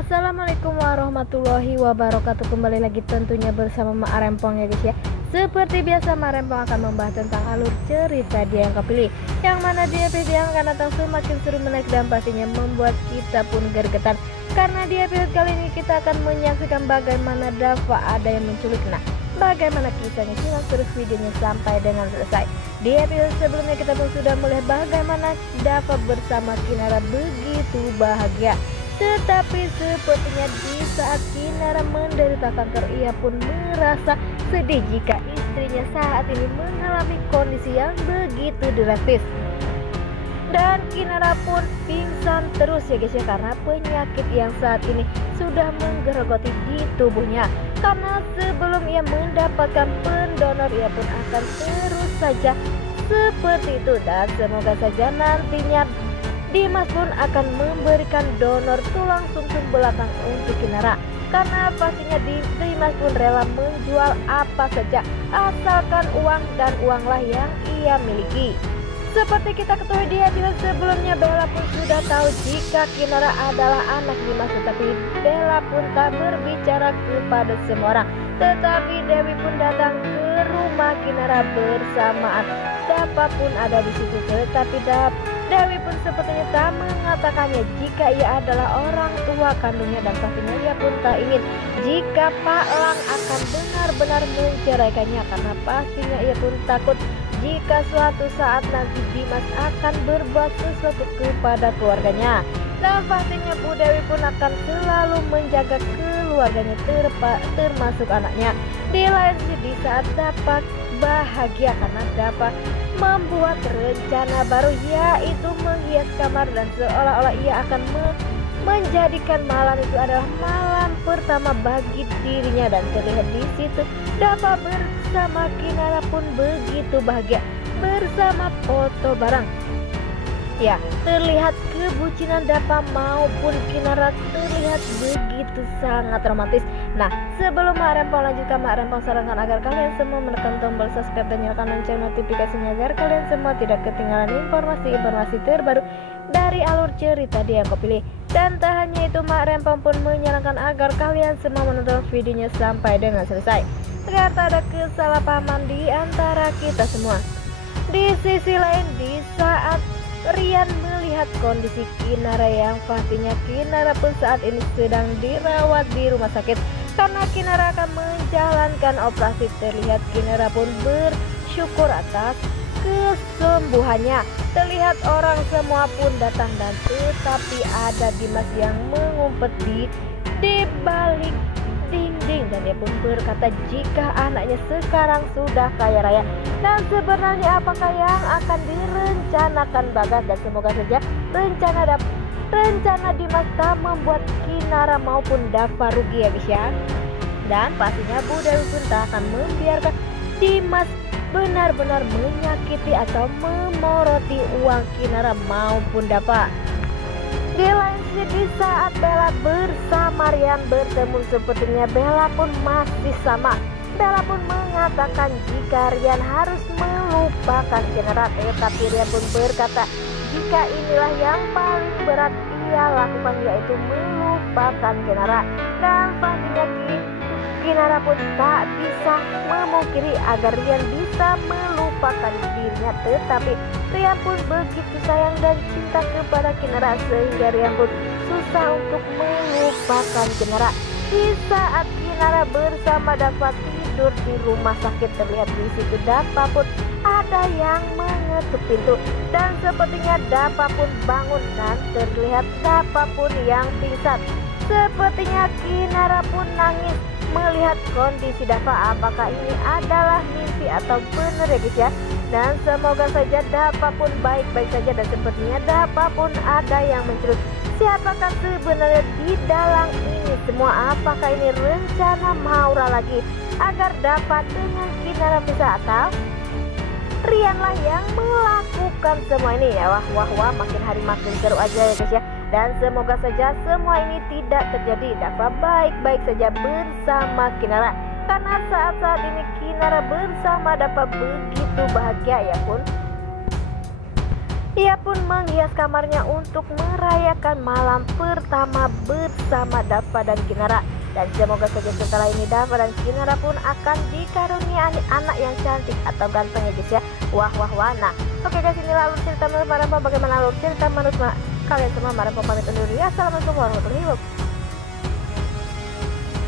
Assalamualaikum warahmatullahi wabarakatuh. Kembali lagi tentunya bersama Mak Rempong ya guys ya. Seperti biasa Mak Rempong akan membahas tentang alur cerita dia yang kepilih, yang mana dia episode yang akan datang semakin seru menarik dan pastinya membuat kita pun gergetan. Karena di episode kali ini kita akan menyaksikan bagaimana Dava ada yang menculik. Nah, bagaimana kisahnya, simak terus videonya sampai dengan selesai. Di episode sebelumnya kita pun sudah melihat bagaimana Dava bersama Kinara begitu bahagia. Tetapi sepertinya di saat Kinara menderita kanker, ia pun merasa sedih jika istrinya saat ini mengalami kondisi yang begitu drastis. Dan Kinara pun pingsan terus ya guys ya, karena penyakit yang saat ini sudah menggerogoti di tubuhnya. Karena sebelum ia mendapatkan pendonor, ia pun akan terus saja seperti itu. Dan semoga saja nantinya Dimas pun akan memberikan donor tulang sumsum belakang untuk Kinara. Karena pastinya Dimas pun rela menjual apa saja asalkan uang, dan uanglah yang ia miliki. Seperti kita ketahui di episode sebelumnya, Bella pun sudah tahu jika Kinara adalah anak Dimas, tetapi Bella pun tak berbicara kepada semua orang. Tetapi Dewi pun datang ke rumah Kinara bersamaan. Dava pun ada di situ, tetapi Dewi pun sepertinya tak mengatakannya jika ia adalah orang tua kandungnya, dan pastinya ia pun tak ingin jika Pak Lang akan benar-benar menceraikannya, karena pastinya ia pun takut jika suatu saat nanti Dimas akan berbuat sesuatu kepada keluarganya. Dan pastinya Bu Dewi pun akan selalu menjaga keluarganya, termasuk anaknya. Di lain sisi, di saat dapat bahagia karena dapat membuat rencana baru, yaitu menghias kamar, dan seolah-olah ia akan menjadikan malam itu adalah malam pertama bagi dirinya. Dan terlihat di situ Dava bersama Kinara pun begitu bahagia bersama foto bareng. Ya, terlihat kebucinan Dava maupun Kinara terlihat begitu sangat romantis. Nah, sebelum Mak Rempong lanjutkan, Mak Rempong sarankan agar kalian semua menekan tombol subscribe dan nyalakan lonceng notifikasinya agar kalian semua tidak ketinggalan informasi-informasi terbaru dari alur cerita dia yang kau pilih. Dan tak hanya itu, Mak Rempong pun menyarankan agar kalian semua menonton videonya sampai dengan selesai, agar tak ada kesalahpahaman di antara kita semua. Di sisi lain, di saat Rian melihat kondisi Kinara, yang pastinya Kinara pun saat ini sedang dirawat di rumah sakit karena Kinara akan menjalankan operasi. Terlihat Kinara pun bersyukur atas kesembuhannya. Terlihat orang semua pun datang, dan tetapi ada Dimas yang mengumpet di balik dinding, dan dia pun berkata jika anaknya sekarang sudah kaya raya. Dan sebenarnya apakah yang akan direncanakan Bagas, dan semoga saja rencana Dimas tak membuat Kinara maupun Dava rugi ya guys ya. Dan pastinya Bu Dewi pun tak akan membiarkan Dimas benar-benar menyakiti atau memoroti uang Kinara maupun Dava. Di lain sisi, di saat Bella bersama Rian bertemu, sepertinya Bella pun masih sama. Bella pun mengatakan jika Rian harus melupakan Kinara, tetapi Rian pun berkata jika inilah yang paling berat ia lakukan, yaitu melupakan Kinara. Dan pastinya Kinara pun tak bisa memungkiri agar Rian bisa melupakan dirinya, tetapi Rian pun begitu sayang dan cinta kepada Kinara sehingga Rian pun susah untuk melupakan Kinara. Di saat Kinara bersama Dava tidur di rumah sakit, terlihat di situ Dava pun ada yang mengetuk pintu, dan sepertinya Dava pun bangun, dan terlihat Dava pun yang pingsan. Sepertinya Kinara pun nangis melihat kondisi Dava. Apakah ini adalah mimpi atau benar ya guys ya? Dan semoga saja Dava pun baik-baik saja, dan sepertinya Dava pun ada yang menculik. Siapakah sebenarnya di dalam ini semua? Apakah ini rencana Maura lagi agar Dava dengan Kinara bisa, atau Rianlah yang melakukan semua ini ya? Wah, makin hari makin seru aja ya guys ya. Dan semoga saja semua ini tidak terjadi. Dava baik-baik saja bersama Kinara, karena saat-saat ini Kinara bersama Dava begitu bahagia ya pun. Ia pun menghias kamarnya untuk merayakan malam pertama bersama Dava dan Kinara. Dan semoga saja setelah ini Dava dan Kinara pun akan dikaruniai anak yang cantik atau ganteng ya guys ya. Wah wah wah. Nah, oke guys, inilah alur cerita menurut Marempo. Bagaimana alur cerita menurut kalian semua? Marempo pamit undur diri. Assalamualaikum warahmatullahi wabarakatuh.